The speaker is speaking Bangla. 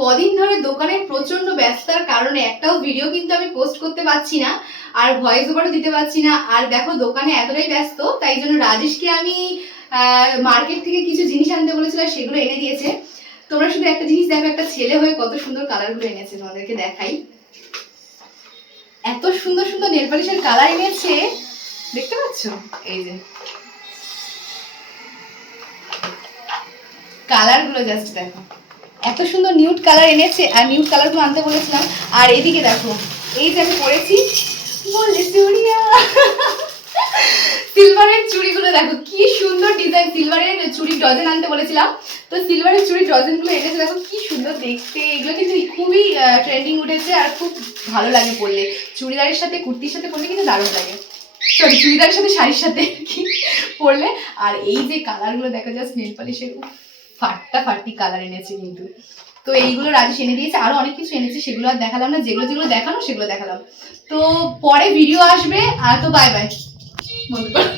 কদিন ধরে দোকানে প্রচন্ড ব্যস্ততার কারণে একটাও ভিডিও কিন্তু আমি পোস্ট করতে পারছি না, আর ভয়েস ওভারও দিতে পারছি না। আর দেখো দোকানে এতটাই ব্যস্ত, তাই জন্য রাজেশকে আমি মার্কেট থেকে কিছু জিনিস আনতে বলেছিলাম, সেগুলো এনে দিয়েছে। তোমরা শুধু একটা জিনিস দেখো, একটা ছেলে হয়ে কত সুন্দর কালারগুলো এনেছে, তোমাদেরকে দেখাই। এত সুন্দর সুন্দর নেল পলিশের কালার এনেছে, দেখতে পাচ্ছ? এই যে কালারগুলো জাস্ট দেখো, এত সুন্দর নিউড কালার এনেছে। আর নিউড কালারগুলো আনতে বলেছিলাম। আর এদিকে দেখো, এই যে আমি পরেছি বলে চুড়িয়া, সিলভারের চুড়িগুলো দেখো কি সুন্দর ডিজাইন। সিলভারের চুড়ি ডজন আনতে বলেছিলাম, তো সিলভারের চুড়ি ডজনগুলো এনেছে, দেখো কি সুন্দর দেখতে। এগুলো কিন্তু খুবই ট্রেন্ডিং উঠেছে আর খুব ভালো লাগে পরলে। চুড়িদারের সাথে কুর্তির সাথে পরলে কিন্তু দারুণ লাগে, সরি চুড়িদারের সাথে শাড়ির সাথে কি পরলে। আর এই যে কালারগুলো দেখো, জাস্ট নেল পলিশের ফাটাফাটি কালার এনেছে কিন্তু। তো এইগুলো রাজেশ এনে দিয়েছে, আরো অনেক কিছু এনেছে, সেগুলো আর দেখালাম না। যেগুলো যেগুলো দেখানো সেগুলো দেখালাম। তো পরে ভিডিও আসবে। আর তো বাই বাই বলতে পারো।